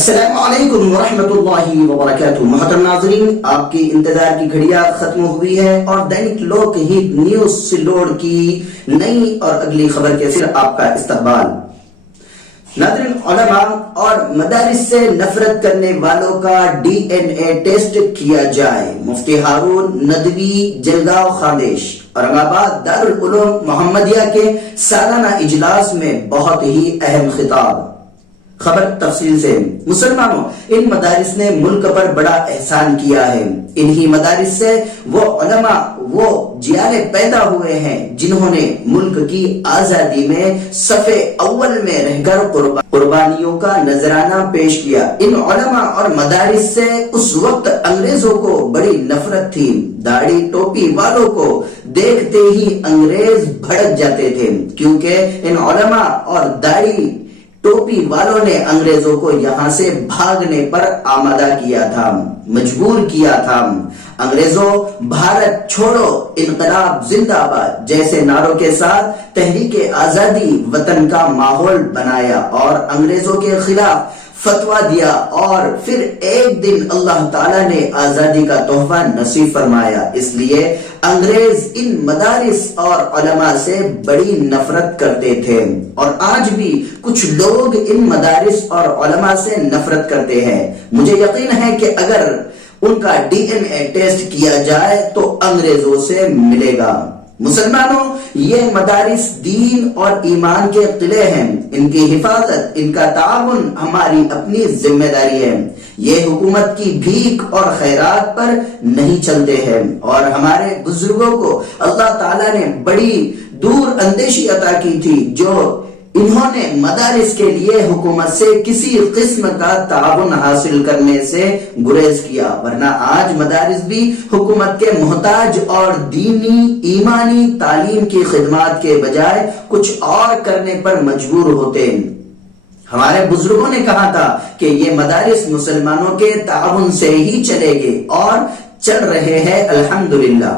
السلام علیکم ورحمۃ اللہ وبرکاتہ۔ محترم ناظرین، آپ کی انتظار کی گھڑیاں ختم ہوئی ہے اور دینک لوک ہت نیوز سلوڑ کی نئی اور اگلی خبر کے سر آپ کا استقبال۔ ناظرین، علماء اور مدارس سے نفرت کرنے والوں کا ڈی این اے ٹیسٹ کیا جائے۔ مفتی ہارون ندوی جلگاؤ خاندیش اورنگ آباد دارالعلوم محمدیہ کے سالانہ اجلاس میں بہت ہی اہم خطاب۔ خبر تفصیل سے۔ مسلمانوں، ان مدارس نے ملک پر بڑا احسان کیا ہے۔ انہی مدارس سے وہ علماء، وہ جیالے پیدا ہوئے ہیں جنہوں نے ملک کی آزادی میں صف اول میں رہ کر قربانیوں کا نذرانہ پیش کیا۔ ان علماء اور مدارس سے اس وقت انگریزوں کو بڑی نفرت تھی۔ داڑھی ٹوپی والوں کو دیکھتے ہی انگریز بھڑک جاتے تھے، کیونکہ ان علماء اور داڑھی ٹوپی والوں نے انگریزوں کو یہاں سے بھاگنے پر آمادہ کیا تھا، مجبور کیا تھا۔ انگریزوں بھارت چھوڑو، انقلاب زندہ باد جیسے نعروں کے ساتھ تحریک آزادی وطن کا ماحول بنایا اور انگریزوں کے خلاف فتویٰ دیا، اور پھر ایک دن اللہ تعالیٰ نے آزادی کا تحفہ نصیب فرمایا۔ اس لیے انگریز ان مدارس اور علماء سے بڑی نفرت کرتے تھے، اور آج بھی کچھ لوگ ان مدارس اور علماء سے نفرت کرتے ہیں۔ مجھے یقین ہے کہ اگر ان کا ڈی این اے ٹیسٹ کیا جائے تو انگریزوں سے ملے گا۔ مسلمانوں، یہ مدارس دین اور ایمان کے قلعے ہیں۔ ان کی حفاظت، ان کا تعاون ہماری اپنی ذمہ داری ہے۔ یہ حکومت کی بھیک اور خیرات پر نہیں چلتے ہیں، اور ہمارے بزرگوں کو اللہ تعالیٰ نے بڑی دور اندیشی عطا کی تھی جو انہوں نے مدارس کے لیے حکومت سے کسی قسم کا تعاون حاصل کرنے سے گریز کیا، ورنہ آج مدارس بھی حکومت کے محتاج اور دینی ایمانی تعلیم کی خدمات کے بجائے کچھ اور کرنے پر مجبور ہوتے ہیں۔ ہمارے بزرگوں نے کہا تھا کہ یہ مدارس مسلمانوں کے تعاون سے ہی چلے گے، اور چل رہے ہیں الحمدللہ۔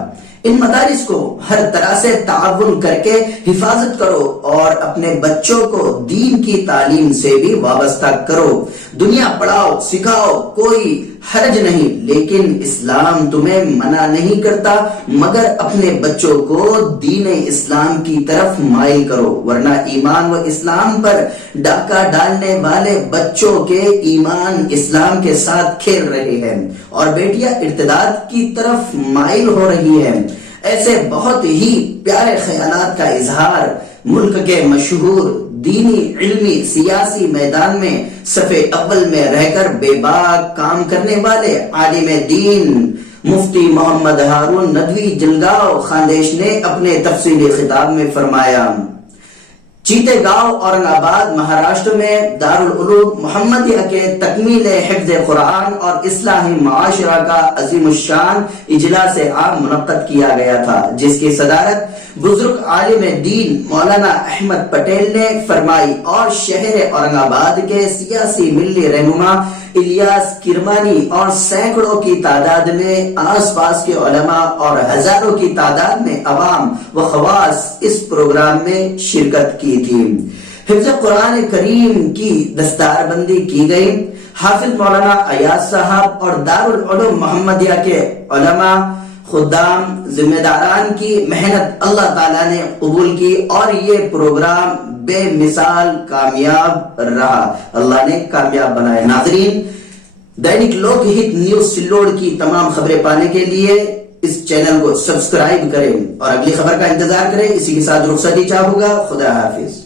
ان مدارس کو ہر طرح سے تعاون کر کے حفاظت کرو اور اپنے بچوں کو دین کی تعلیم سے بھی وابستہ کرو۔ دنیا پڑھاؤ سکھاؤ، کوئی حرج نہیں، لیکن اسلام تمہیں منع نہیں کرتا، مگر اپنے بچوں کو دین اسلام کی طرف مائل کرو، ورنہ ایمان و اسلام پر ڈاکہ ڈالنے والے بچوں کے ایمان اسلام کے ساتھ کھیل رہے ہیں اور بیٹیاں ارتداد کی طرف مائل ہو رہی ہیں۔ ایسے بہت ہی پیارے خیالات کا اظہار ملک کے مشہور دینی، علمی، سیاسی میدان میں صف اول میں رہ کر بے باک کام کرنے والے عالم دین مفتی محمد ہارون ندوی جلگاؤ خاندیش نے اپنے تفصیلی خطاب میں فرمایا۔ چیتے گاؤں اورنگ آباد مہاراشٹر میں دارالعلوم محمدیہ کے تکمیل حفظ قرآن اور اصلاح معاشرہ کا عظیم الشان اجلاس عام منعقد کیا گیا تھا، جس کی صدارت بزرگ عالم دین مولانا احمد پٹیل نے فرمائی، اور شہر اورنگ آباد کے سیاسی ملی رہنما الیاس کرمانی اور سینکڑوں کی تعداد میں آس پاس کے علماء اور ہزاروں کی تعداد میں عوام و خواص اس پروگرام میں شرکت کی تھی۔ حفظ قرآن کریم کی دستار بندی کی گئی۔ حافظ مولانا ایاز صاحب اور دارالعلوم محمدیہ کے علماء، خدام، ذمہ داران کی محنت اللہ تعالیٰ نے قبول کی، اور یہ پروگرام بے مثال کامیاب رہا، اللہ نے کامیاب بنایا۔ ناظرین، دینک لوک ہت نیوز سلوڑ کی تمام خبریں پانے کے لیے اس چینل کو سبسکرائب کریں اور اگلی خبر کا انتظار کریں۔ اسی کے ساتھ رخصتی چاہوں گا، خدا حافظ۔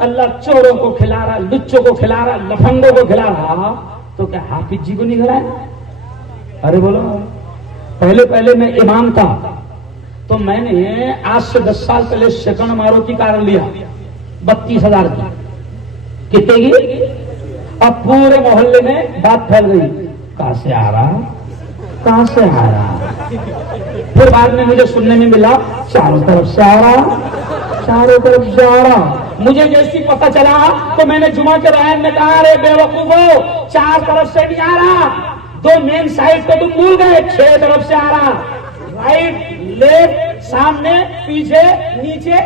اللہ چوروں کو کھلا رہا، لچوں کو کھلا رہا، لفنگوں کو کھلا رہا، تو کیا حافظ جی کو نہیں کھلایا؟ ارے بولو، پہلے میں امام تھا تو میں نے آج سے 10 سال پہلے سیکنڈ مارو کی کار لیا 32,000 کی، کتنے کی؟ اب پورے محلے میں بات پھیل گئی، کہاں سے آ رہا، کہاں سے آ رہا؟ پھر بعد میں مجھے سننے میں ملا چاروں طرف سے آ رہا، چاروں طرف سے آ رہا۔ مجھے جیسی پتہ چلا تو میں نے جمعہ کے رائن میں کہا، ارے بے وقوفو، 4 طرف سے نہیں آ رہا، 2 مین سائڈ کو تم بھول گئے، 6 طرف سے آ رہا، رائٹ لیفٹ، سامنے پیچھے نیچے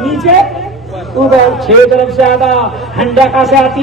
نیچے اوپر، 6 طرف سے آتا۔ ہنڈا کہاں سے آتی؟